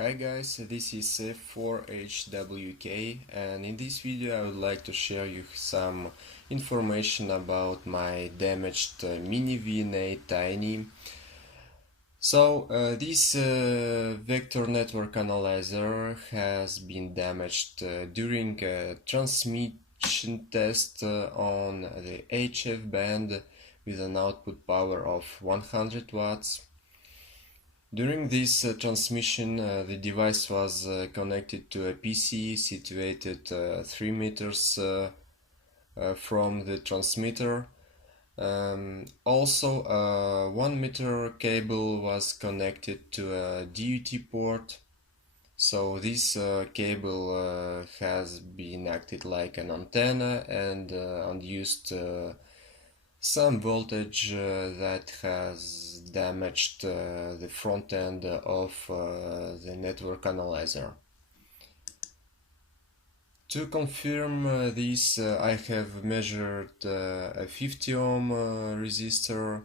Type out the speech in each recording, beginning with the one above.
Hi guys, this is F4HWK, and in this video I would like to share you some information about my damaged miniVNA Tiny. This vector network analyzer has been damaged during a transmission test on the HF band with an output power of 100 watts. During this transmission, the device was connected to a PC situated 3 meters from the transmitter. Also, a 1 meter cable was connected to a DUT port. So this cable has been acted like an antenna and induced some voltage that has damaged the front end of the network analyzer. To confirm this, I have measured a 50 ohm resistor,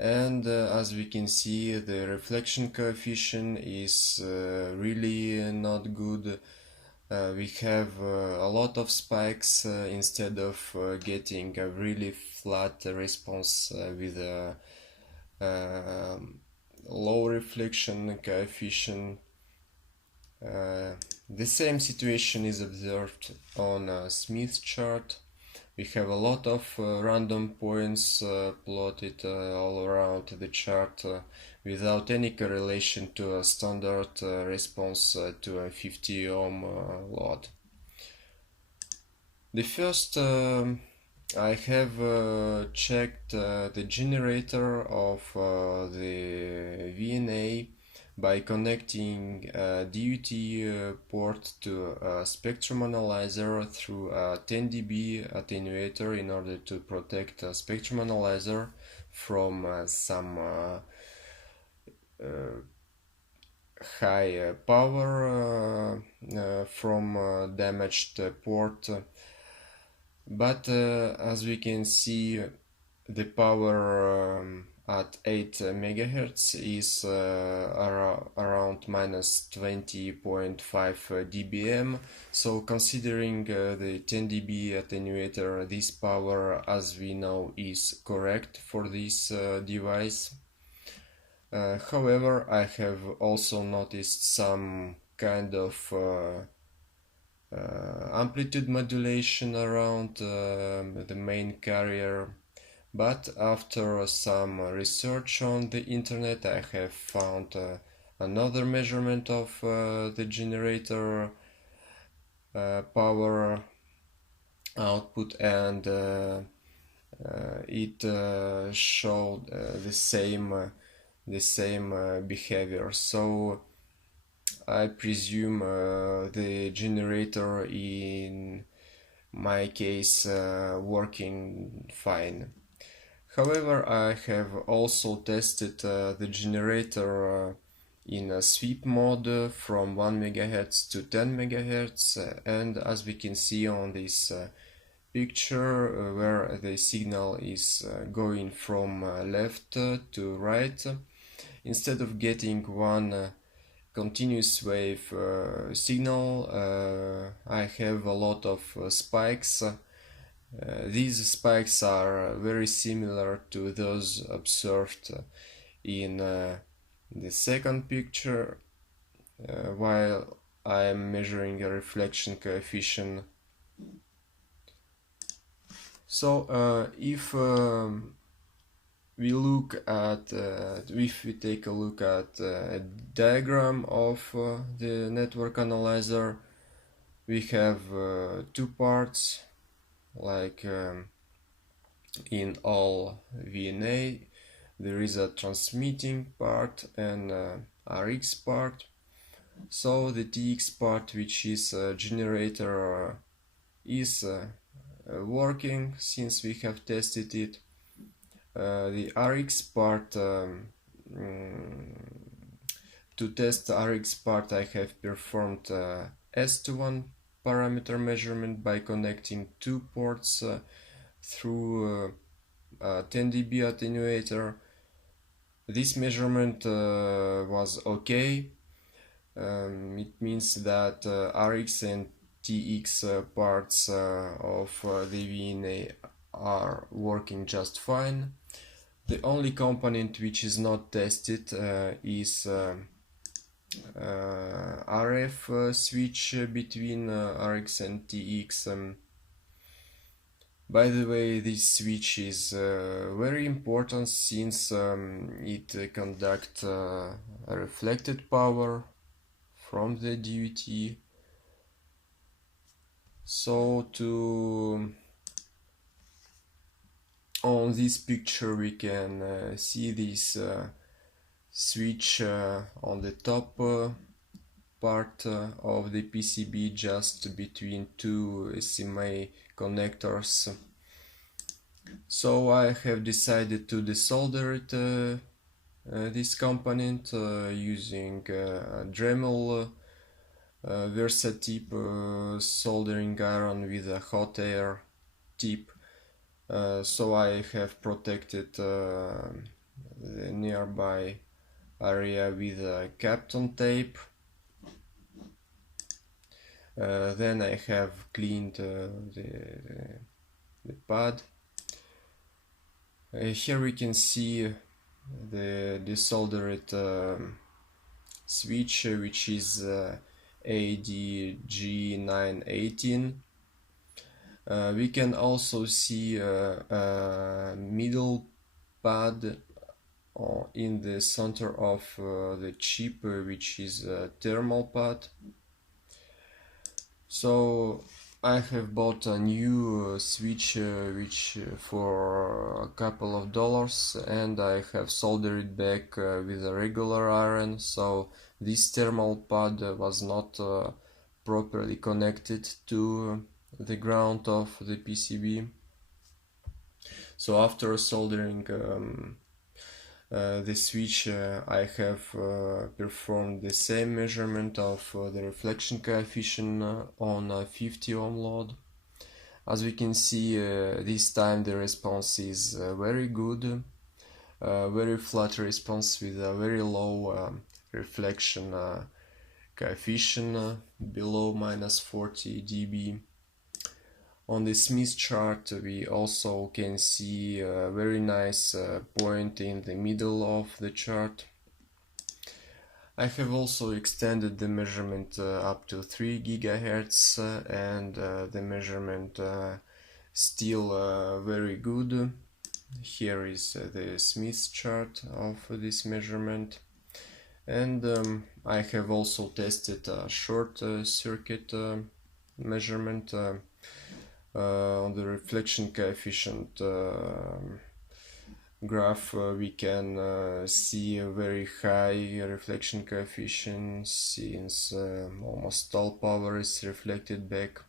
and as we can see, the reflection coefficient is really not good. We have a lot of spikes instead of getting a really flat response with a low reflection coefficient. The same situation is observed on a Smith chart. We have a lot of random points plotted all around the chart without any correlation to a standard response to a 50 ohm load. The first I have checked the generator of the VNA by connecting a DUT port to a spectrum analyzer through a 10 dB attenuator in order to protect a spectrum analyzer from some high power from damaged port. But as we can see, the power at 8 MHz is around minus 20.5 dBm. So considering the 10 dB attenuator, this power, as we know, is correct for this device. However, I have also noticed some kind of amplitude modulation around the main carrier, but after some research on the internet I have found another measurement of the generator power output, and it showed the same behavior. So I presume the generator in my case working fine. However, I have also tested the generator in a sweep mode from 1 MHz to 10 MHz, and as we can see on this picture where the signal is going from left to right, instead of getting one continuous wave signal, I have a lot of spikes. These spikes are very similar to those observed in the second picture, while I am measuring a reflection coefficient. So if we take a look at a diagram of the network analyzer, we have two parts, like in all VNA. There is a transmitting part and RX part. So the TX part, which is a generator, is working since we have tested it. The RX part, to test the RX part, I have performed S21 parameter measurement by connecting two ports through a 10 dB attenuator. This measurement was okay, It means that RX and TX parts of the VNA are working just fine. The only component which is not tested is RF switch between RX and TX. By the way, this switch is very important since it conducts reflected power from the DUT. So on this picture we can see this switch on the top part of the PCB, just between two SMA connectors. So I have decided to desolder it, this component using a Dremel Versatip soldering iron with a hot air tip. So I have protected the nearby area with Kapton tape. Then I have cleaned the pad. Here we can see the desoldered switch, which is ADG918. We can also see a middle pad in the center of the chip, which is a thermal pad. So I have bought a new switch which for a couple of dollars, and I have soldered it back with a regular iron, so this thermal pad was not properly connected to the ground of the PCB. So after soldering the switch, I have performed the same measurement of the reflection coefficient on a 50 ohm load. As we can see, this time the response is very good, very flat response with a very low reflection coefficient below -40 dB. On the Smith chart we also can see a very nice point in the middle of the chart. I have also extended the measurement up to 3 GHz and the measurement still very good. Here is the Smith chart of this measurement, and I have also tested a short circuit measurement. On the reflection coefficient graph we can see a very high reflection coefficient, since almost all power is reflected back.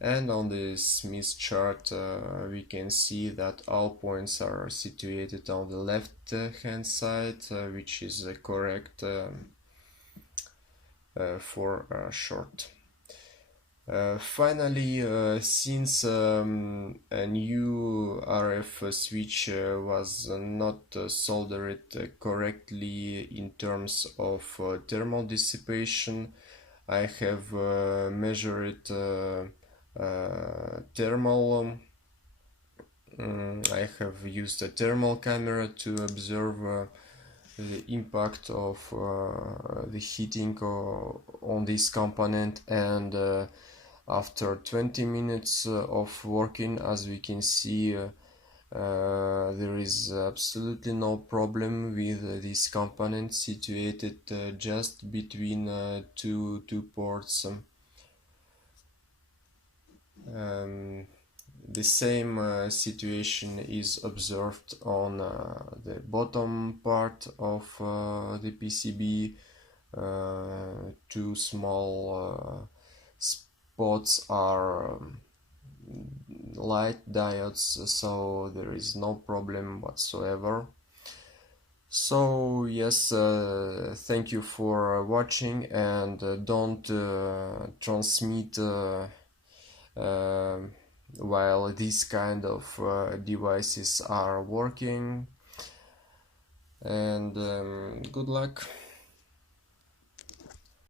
And on the Smith chart we can see that all points are situated on the left hand side, which is correct for short. Finally, since a new RF switch was not soldered correctly in terms of thermal dissipation, I have measured thermal. I have used a thermal camera to observe the impact of the heating on this component, and after 20 minutes of working, as we can see, there is absolutely no problem with this component situated just between two ports. The same situation is observed on the bottom part of the PCB. Two small spots are light diodes, so there is no problem whatsoever. So yes, thank you for watching, and don't transmit while these kind of devices are working, and good luck.